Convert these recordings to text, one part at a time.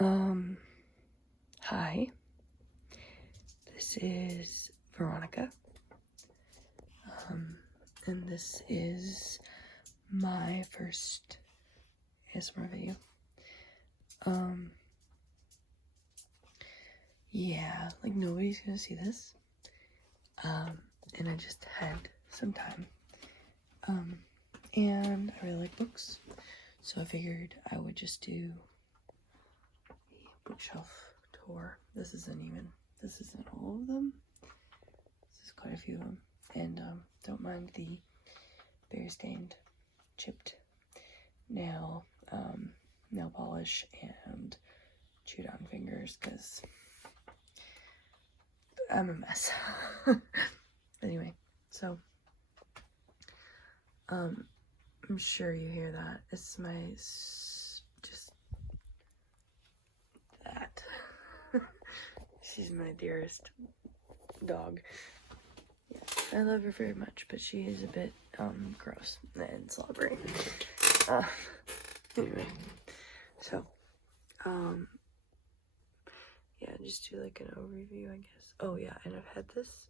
Hi, this is Veronica, and this is my first ASMR video. Yeah, like nobody's gonna see this, and I just had some time, and I really like books, so I figured I would just do a bookshelf tour. This isn't all of them. This is quite a few of them, and don't mind the very stained, chipped nail polish and chewed on fingers, because I'm a mess. Anyway, so I'm sure you hear that. It's my just that. She's my dearest dog. Yeah, I love her very much, but she is a bit gross and slobbery. Anyway, so yeah, just do like an overview, I guess. Oh yeah, and I've had this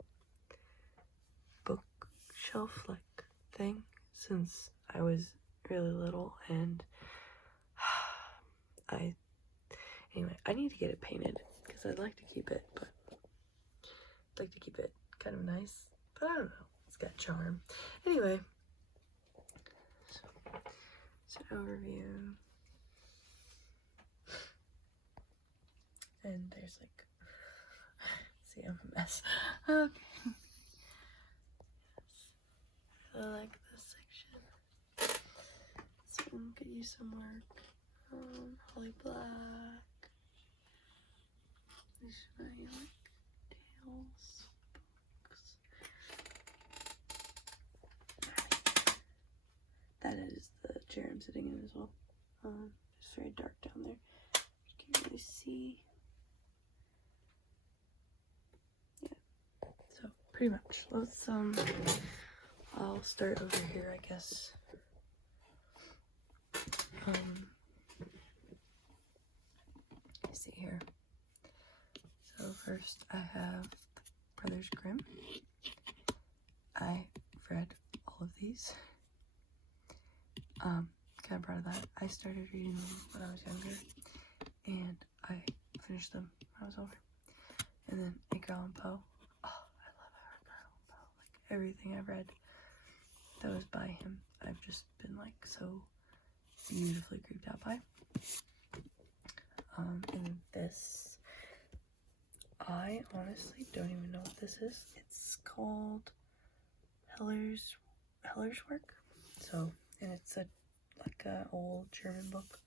bookshelf like thing since I was really little, and anyway, I need to get it painted because I'd like to keep it, but I'd like to keep it kind of nice, but I don't know, it's got charm. Anyway, so it's an overview, and there's like, see, I'm a mess. Okay. I like this section. This one could use some work. Holly Black. These are my tales books. That is the chair I'm sitting in as well. It's very dark down there. You can't really see. Yeah. So pretty much. Let's I'll start over here, I guess. Let's see here. So first I have Brothers Grimm. I've read all of these. Kind of proud of that. I started reading them when I was younger, and I finished them when I was older. And then Edgar Allan Poe. Oh, I love Edgar Allan Poe. Like, everything I've read that was by him, I've just been like so beautifully creeped out by. And this, I honestly don't even know what this is. It's called Heller's Work. So, and it's a old German book.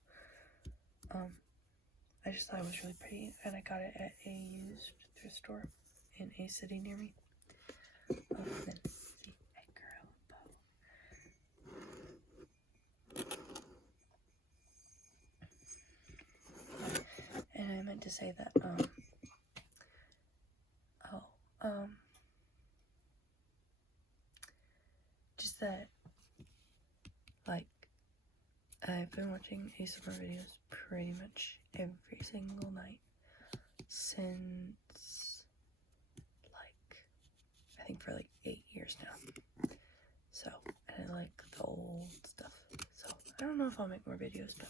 I just thought it was really pretty, and I got it at a used thrift store in a city near me. Then see, Edgar Allan Poe. And I meant to say that just that, like, I've been watching ASMR videos pretty much every single night since, like, I think for like 8 years now. So, and I like the old stuff. So, I don't know if I'll make more videos, but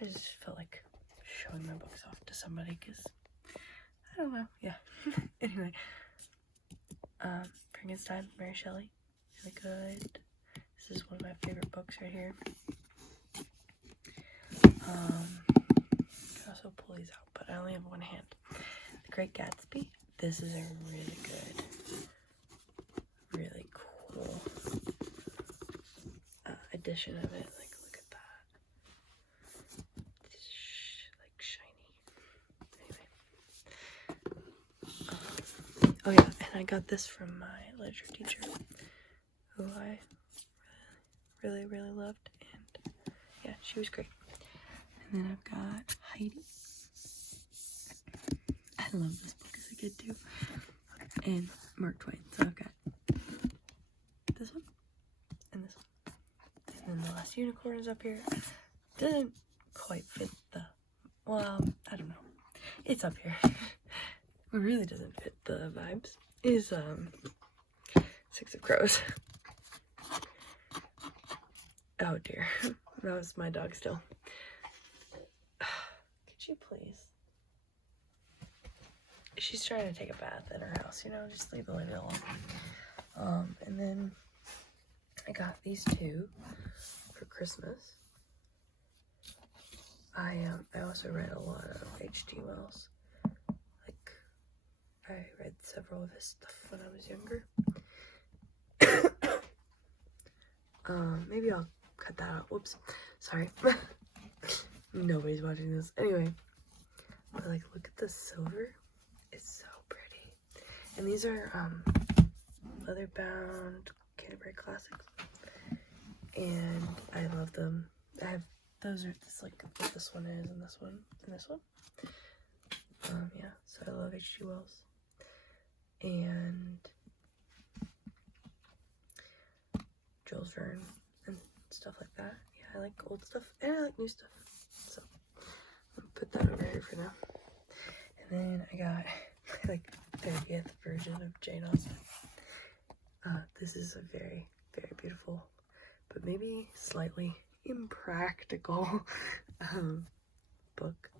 I just felt like showing my books off to somebody, because, I don't know, yeah. Anyway, Frankenstein, Mary Shelley, really good. This is one of my favorite books right here. I can also pull these out, but I only have one hand. The Great Gatsby. This is a really good, really cool edition of it. Like, look at that. It's like shiny. Anyway. Oh yeah, and I got this from my literature teacher, who I really, really loved, and yeah, she was great. And then I've got Heidi. I love this book as a kid too. And Mark Twain. So I've got this one and this one. And then The Last Unicorn is up here. Doesn't quite fit the well, I don't know. It's up here. What really doesn't fit the vibes is, Six of Crows. Oh dear. That was my dog still. Could you please? She's trying to take a bath in her house, you know, just leave the lady alone. And then I got these two for Christmas. I also read a lot of H.G. Wells. Like, I read several of his stuff when I was younger. Maybe I'll cut that out. Whoops. Sorry. Nobody's watching this. Anyway. But, like, look at the silver. It's so pretty. And these are, leather-bound Canterbury Classics. And I love them. I have, those are just, like, what this one is, and this one, and this one. Yeah, so I love H.G. Wells. And Jules Verne and stuff like that. Yeah, I like old stuff and I like new stuff. So I'll put that over here for now. And then I got like 30th version of Jane Austen. This is a very, very beautiful, but maybe slightly impractical book.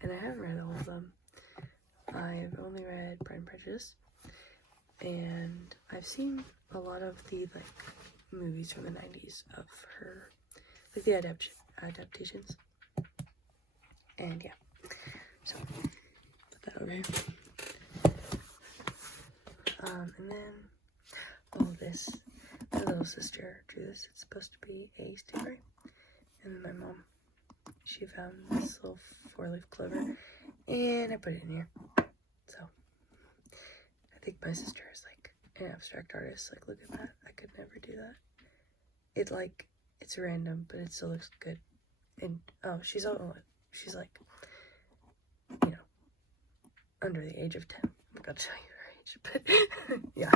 And I haven't read all of them. I've only read Pride and Prejudice. And I've seen a lot of the like movies from the 90s of her, like the adaptations. And yeah, so put that over here. And then this, my little sister drew this. It's supposed to be a stingray. And then my mom, she found this little 4-leaf clover, and I put it in here. So I think my sister is like an abstract artist. Like, look at that. I could never do that. It's random, but it still looks good. And oh, she's like, you know, under the age of 10. I forgot to tell you her age, but yeah.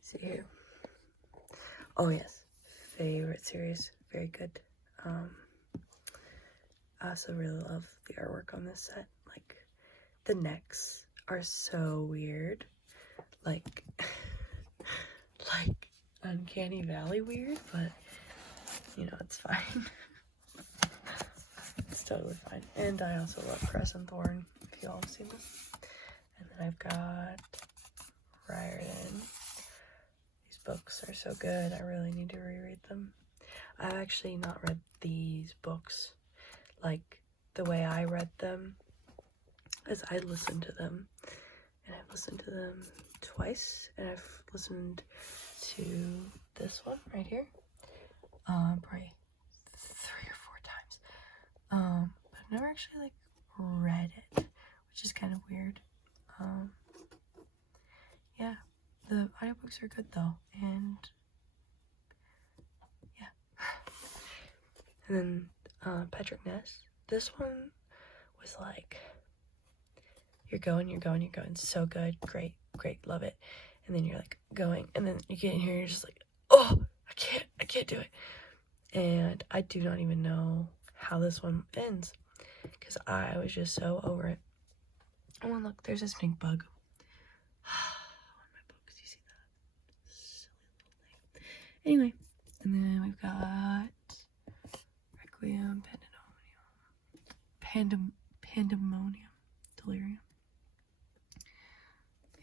See here. Oh yes, favorite series, very good. I also really love the artwork on this set. Like, the necks are so weird, like Uncanny Valley weird, but you know, it's fine. It's totally fine. And I also love Crescent Thorn, if you all have seen this. And then I've got Riordan. These books are so good. I really need to reread them. I've actually not read these books like the way I read them, as I listened to them. And I've listened to them twice, and I've listened to this one right here probably 3 or 4 times. But I've never actually like read it, which is kind of weird. Yeah, the audiobooks are good though, and yeah. And then Patrick Ness, this one was like, you're going, so good, great, love it. And then you're like going, and then you get in here and you're just like, oh, I can't do it. And I do not even know how this one ends, because I was just so over it. Oh, and look, there's a snake bug. One of my books, you see that? Silly little thing. Anyway, and then we've got Requiem, Pandemonium, Delirium.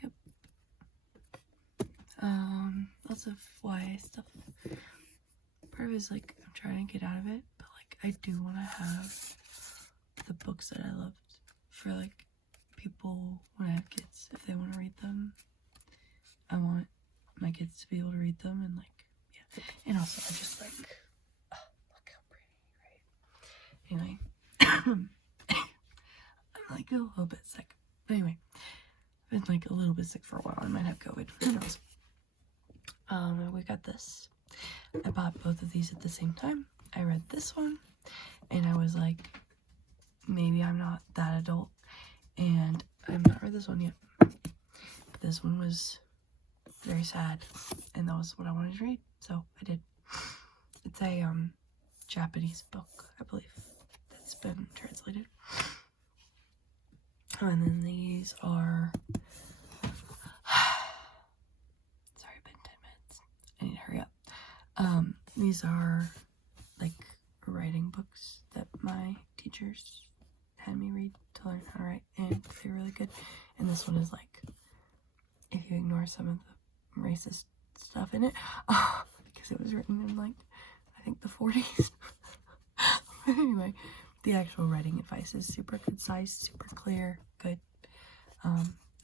Yep. Lots of YA stuff. Part of it is like, I'm trying to get out of it, but like, I do want to have the books that I loved for like people when I have kids, if they want to read them. I want my kids to be able to read them, and like, yeah. And also, I just like, oh, look how pretty, right? Anyway, I'm like a little bit sick. Anyway, I've been like a little bit sick for a while. I might have COVID. Who knows? We got this. I bought both of these at the same time. I read this one, and I was like, maybe I'm not that adult, and I've not read this one yet. But this one was very sad, and that was what I wanted to read, so I did. It's a Japanese book, I believe, that's been translated. And then these are, sorry, been 10 minutes. I need to hurry up. These are like writing books that my teachers had me read to learn how to write, and they're really good. And this one is like, if you ignore some of the racist stuff in it, because it was written in like, I think the 40s. But anyway, the actual writing advice is super concise, super clear, good.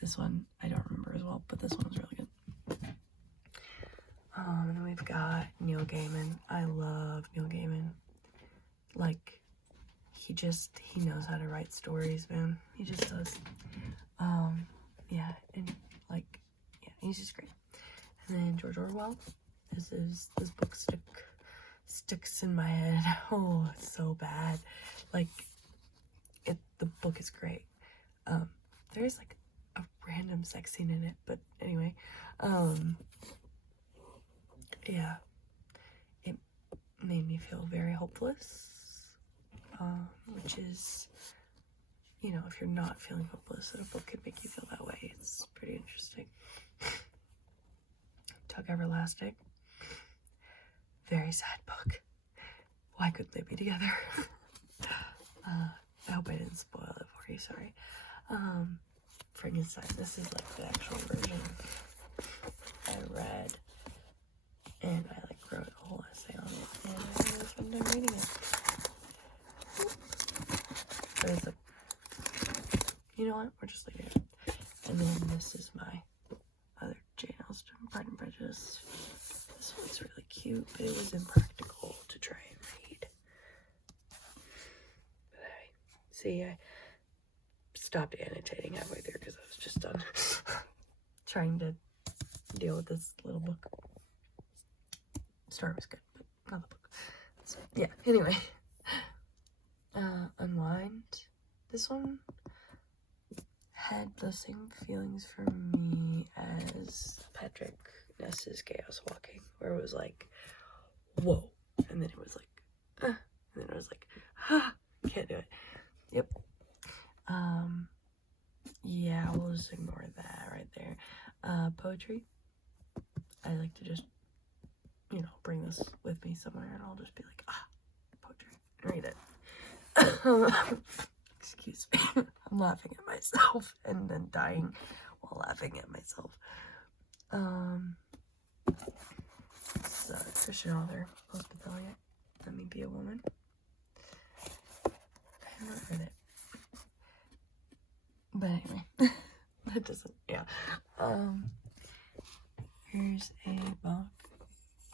This one I don't remember as well, but this one was really good. And then we've got Neil Gaiman. I love Neil Gaiman. Like, he knows how to write stories, man. He just does. Yeah, and like, yeah, he's just great. And then George Orwell. This book sticks in my head. Oh, it's so bad. Like, the book is great. There's like a random sex scene in it, but anyway, yeah, it made me feel very hopeless, which is, you know, if you're not feeling hopeless, then a book can make you feel that way. It's pretty interesting. Tug Everlasting. Very sad book. Why couldn't they be together? I hope I didn't spoil it for you, sorry. Frankenstein, this is like the actual version I read, and I like wrote a whole essay on it, and I had a fun time reading it. But it's like, you know what, we're just leaving it. And then this is my other Jane Austen, Pride and Prejudice. This one's really cute, but it was impractical to try and read. But I stopped annotating halfway through because I was just done trying to deal with this little book. Story was good, but not the book. So, yeah, anyway. Unwind. This one had the same feelings for me as Patrick Ness's Chaos Walking, where it was like, whoa, and then it was like, and then it was like, can't do it. Yep. Yeah, we'll just ignore that right there. Poetry. I like to just, you know, bring this with me somewhere, and I'll just be like, poetry, read it. Excuse me. I'm laughing at myself and then dying while laughing at myself. So, Christian author, Hospitalia, Let Me Be a Woman. I haven't read it. But anyway, that doesn't, yeah. Here's a book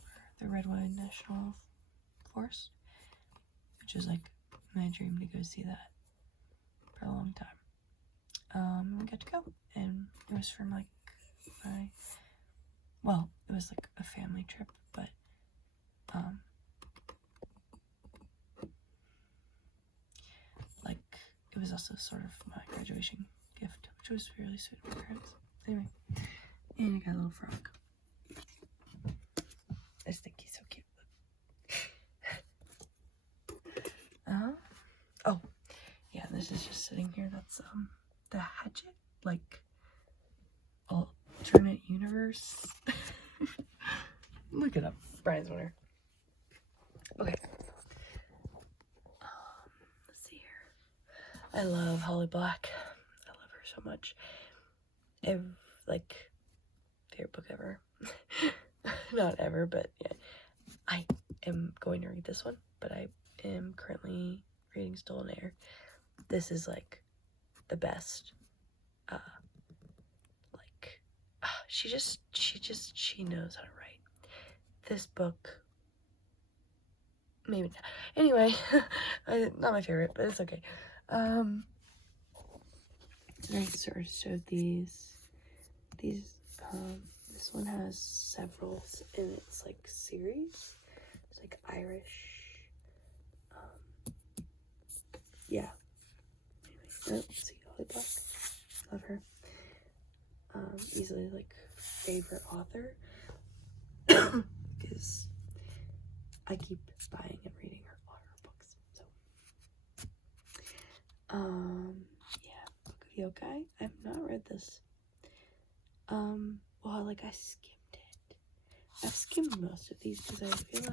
for the Redwood National Forest, which is like my dream to go see that for a long time. We got to go, and it was from like it was like a family trip, but like it was also sort of my graduation gift, which was really sweet of my parents. Anyway, and I got a little frog. I just think he's so cute. Oh, yeah, this is just sitting here. That's the Hatchet, like alternate universe. Look it up, Brian's winner. Okay. Let's see here. I love Holly Black. I love her so much. Favorite book ever. Not ever, but yeah. I am going to read this one, but I am currently reading Stolen Air. This is like the best. She knows how to write. This book, maybe not. Anyway, not my favorite, but it's okay. I sort of showed these. This one has several in its like series. It's like Irish. Yeah. Anyway, let's see, Holly Black. Love her. Easily like favorite author because I keep buying and reading her Yeah, Book of Yokai. I've not read this. Well, like, I skimmed it. I've skimmed most of these because I feel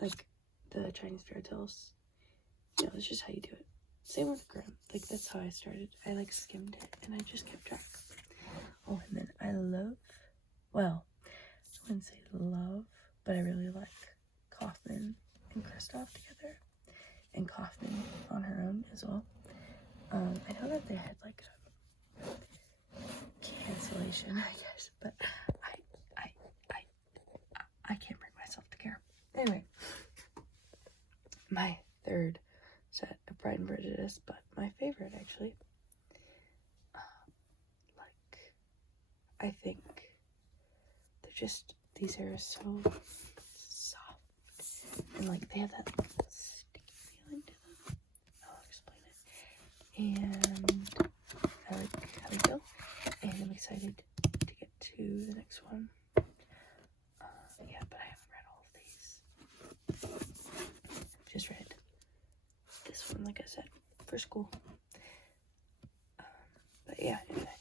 like the Chinese fairy tales, you know, it's just how you do it. Same with Grimm. Like, that's how I started. I, like, skimmed it, and I just kept track. Oh, and then I love, well, I wouldn't say love, but I really like Kaufman and Kristoff together, and Kaufman on her own as well. I know that they had, like, a cancellation, I guess, but I can't bring myself to care. Anyway, my third set of Pride and Prejudice, but my favorite, actually. Like, I think they're just, these are so soft, and like they have that like, sticky feeling to them. I'll explain it. And I like how they feel, and I'm excited to get to the next one. Yeah, but I haven't read all of these. Just read this one, like I said, for school. But yeah, anyway.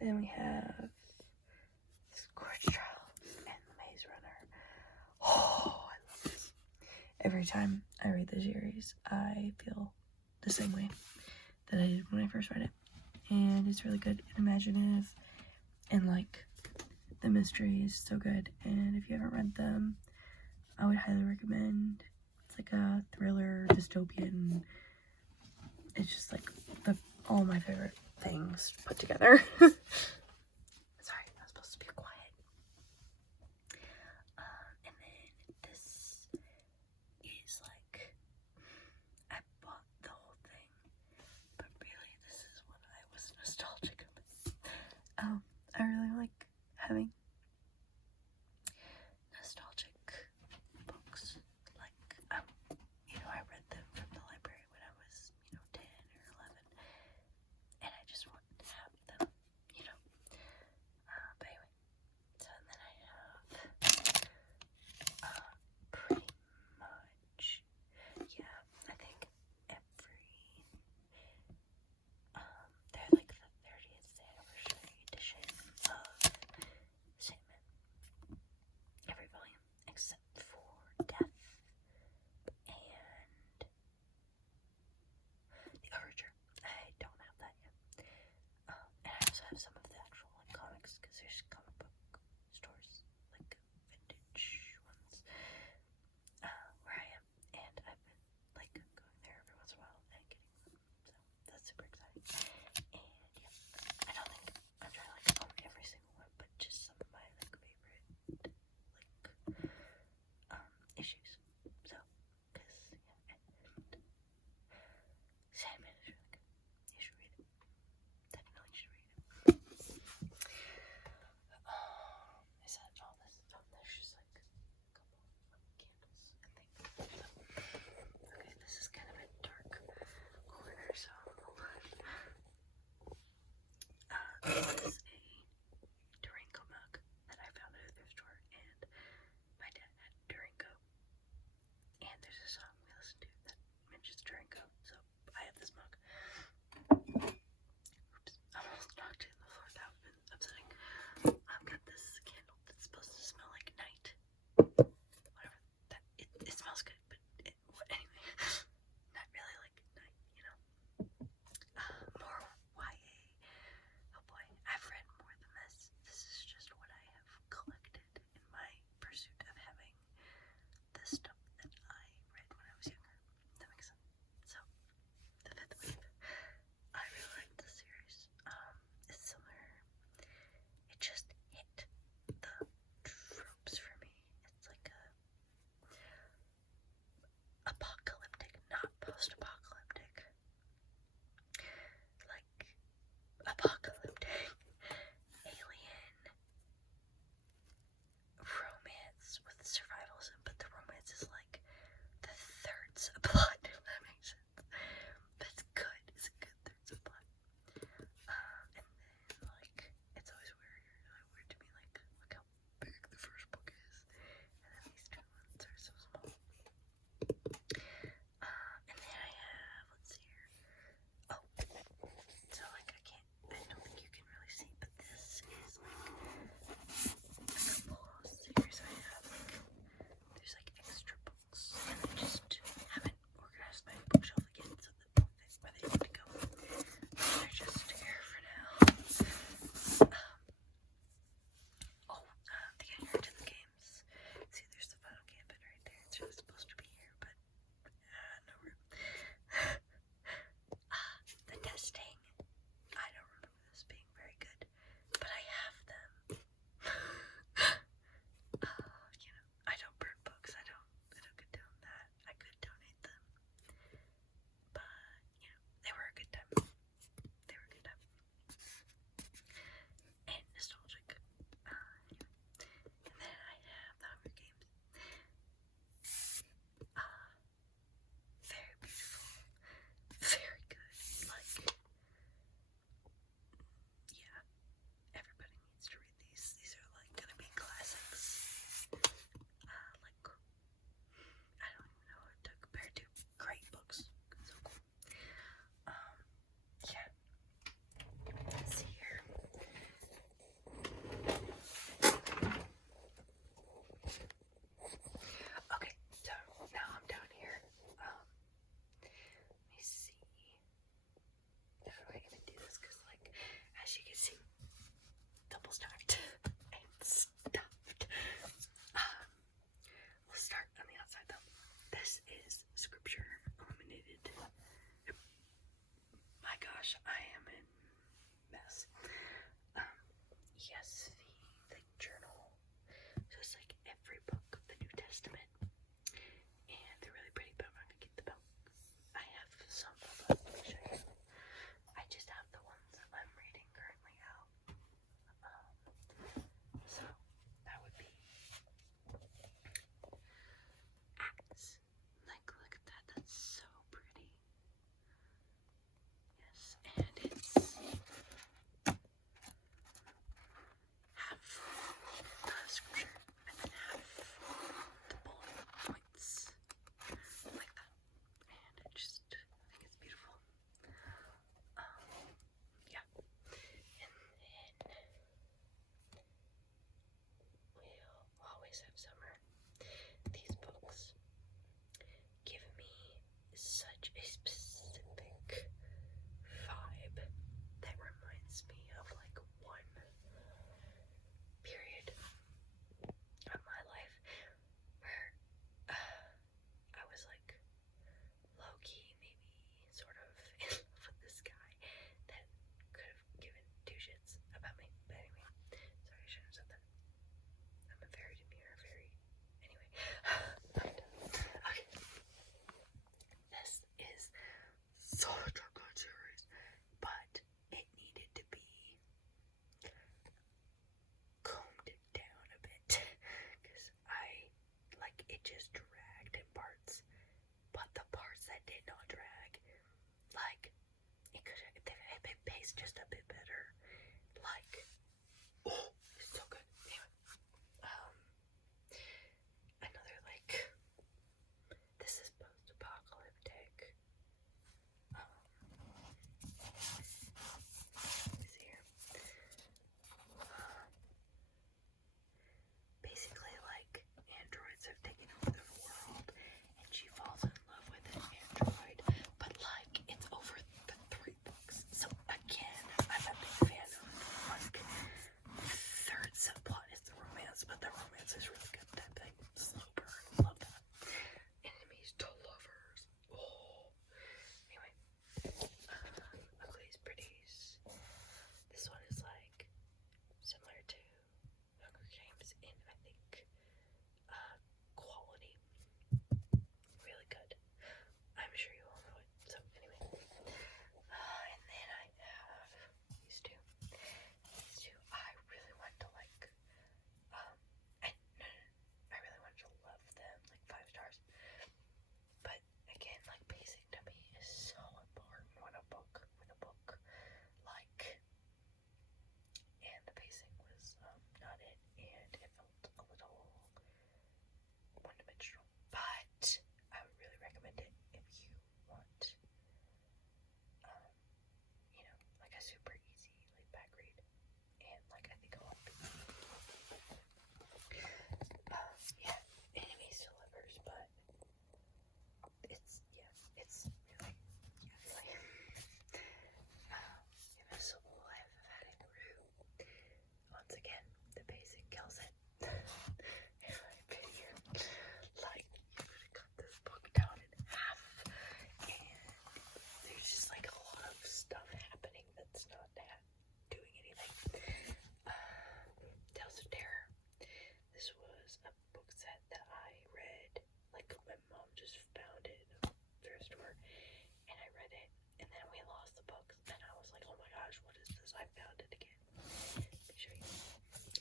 Then we have Scorch Trials and the Maze Runner. Oh, I love this. Every time I read the series, I feel the same way that I did when I first read it. And it's really good and imaginative, and like the mystery is so good. And if you haven't read them, I would highly recommend. It's like a thriller, dystopian. It's just like all my favorite things put together. Sorry, I'm supposed to be quiet. And then this is like, I bought the whole thing, but really this is what I was nostalgic about. I really like having nostalgic books. Like, you know, I read them from the library when I was, 10 or 11, and I just wanted to have them,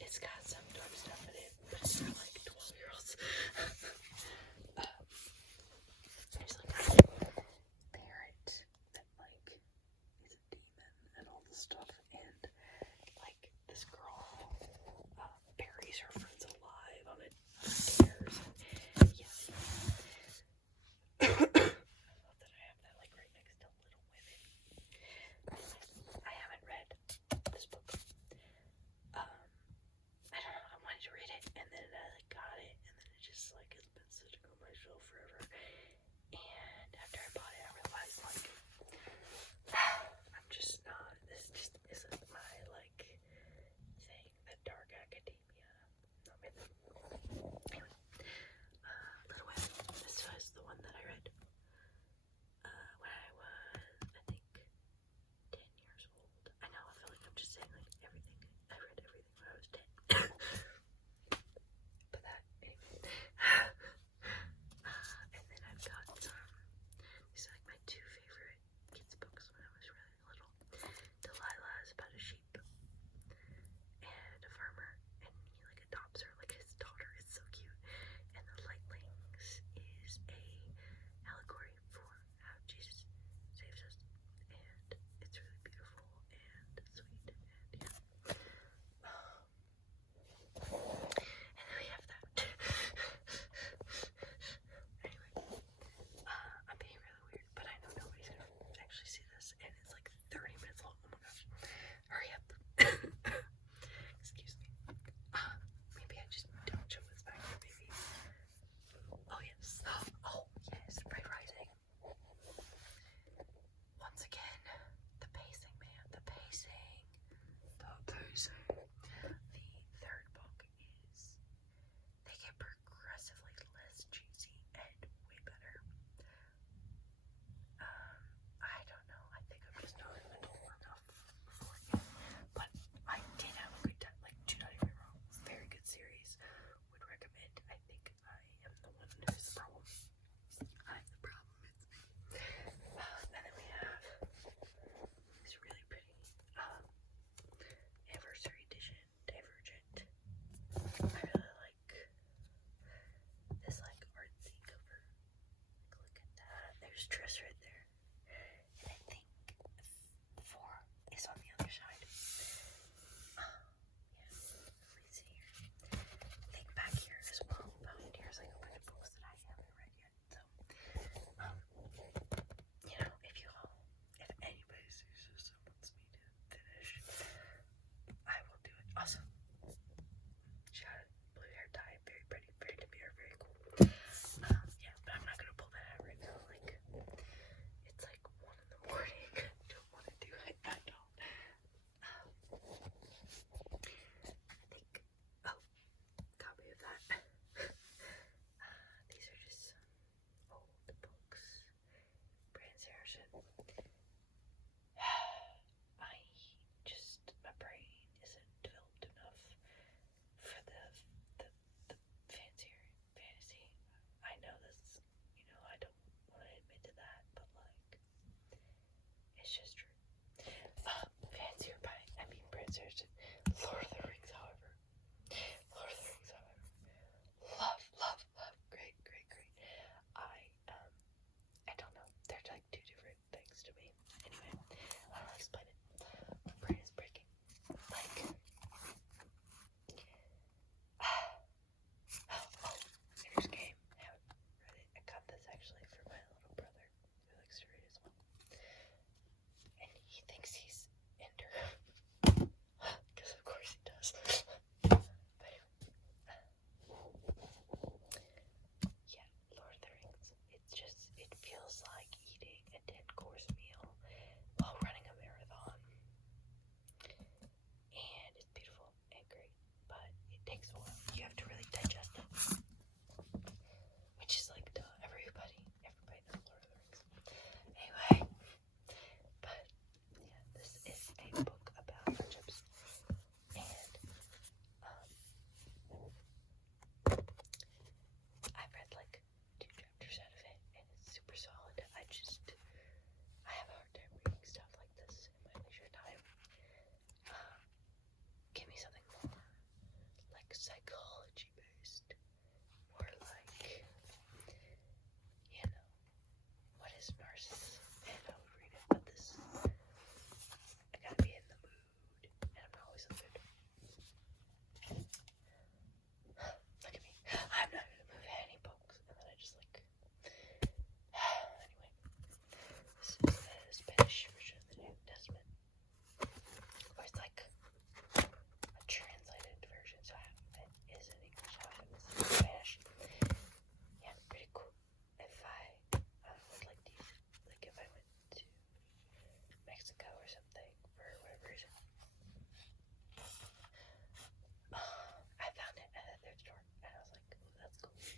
It's got some dark stuff in it, but it's for like 12-year-olds. There's like a parrot that like is a demon and all this stuff, and like this girl buries her friends alive on it stairs. And yeah. I love that I have that like right next to Little Women. I haven't read this book. I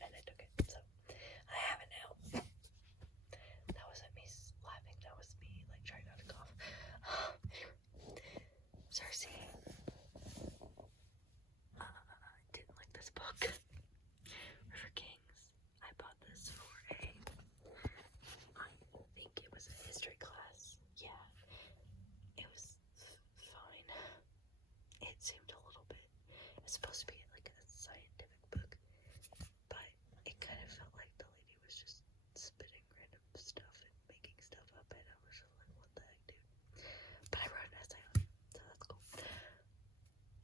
and I took it. So I have it now. That wasn't me laughing. That was me like trying not to cough. Cersei. I didn't like this book. River Kings. I bought this for I think it was a history class. Yeah, it was fine. It seemed a little bit. It's supposed to be like a scientific book, but it kind of felt like the lady was just spitting random stuff and making stuff up, and I was just like, what the heck, dude? But I wrote an essay on it, so that's cool.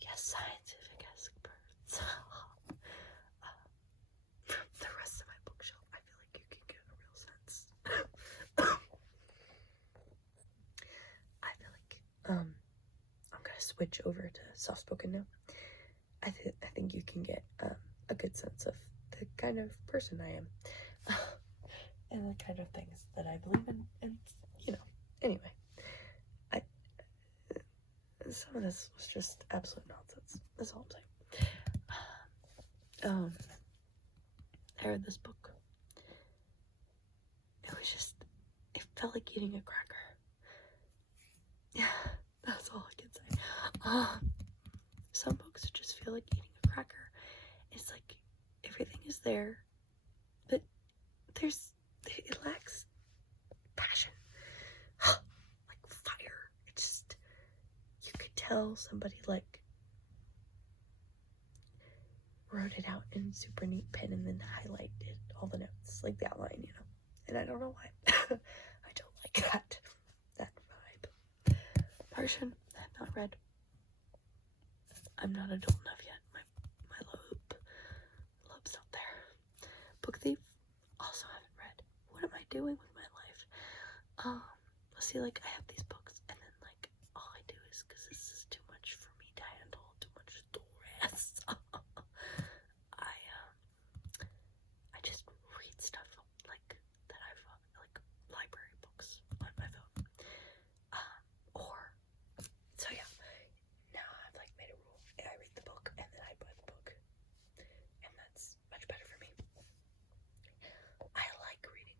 Yes, scientific experts. The rest of my bookshelf, I feel like you can get a real sense. I feel like I'm gonna switch over to soft spoken now. I think you can get a good sense of the kind of person I am and the kind of things that I believe in, and anyway, some of this was just absolute nonsense. That's all I'm saying. I read this book. It felt like eating a cracker. Yeah, that's all I can say. Some books just feel like eating a cracker. It's like everything is there, but it lacks passion. Like fire. You could tell somebody like wrote it out in super neat pen and then highlighted all the notes, like the outline, and I don't know why. I don't like that vibe. Persian, I have not read. I'm not adult enough yet. My lobe's not there. Book Thief, also haven't read. What am I doing with my life? See, like, I have these books, and then, like, all I do is, because this is too much for me to handle, too much stress, I just read stuff, like, that I've, like, library books on my phone. So yeah, now I've, like, made a rule. I read the book, and then I buy the book, and that's much better for me. I like reading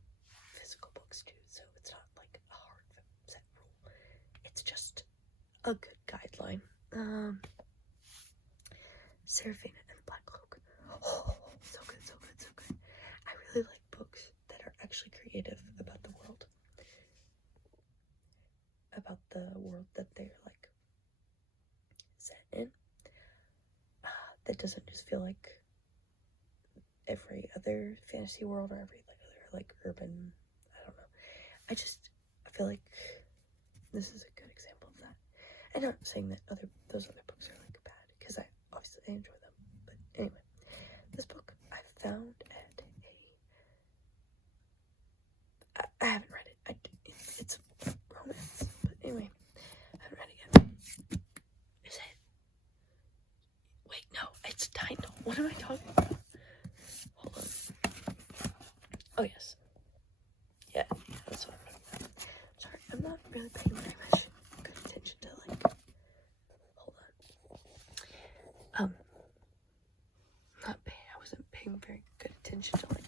physical books, too, so it's not, like, a hard set rule. It's just a good guideline. Seraphina and Black Cloak. Oh, so good, so good, so good. I really like books that are actually creative about the world. About the world that they're, like, set in. That doesn't just feel like every other fantasy world or every, like, other, like, urban, I don't know. I feel like this is a good example of that. I'm not saying that those other books are, like, bad, because I obviously enjoy them. But anyway, this book I found at I haven't read it. It's romance, but anyway, I haven't read it yet. Is it? Wait, no, it's Dino. What am I talking about? Hold on. Oh yes. Yeah, that's what I'm talking about. Sorry, I'm not really paying very much good attention to, like, hold on. I wasn't paying very good attention to, like,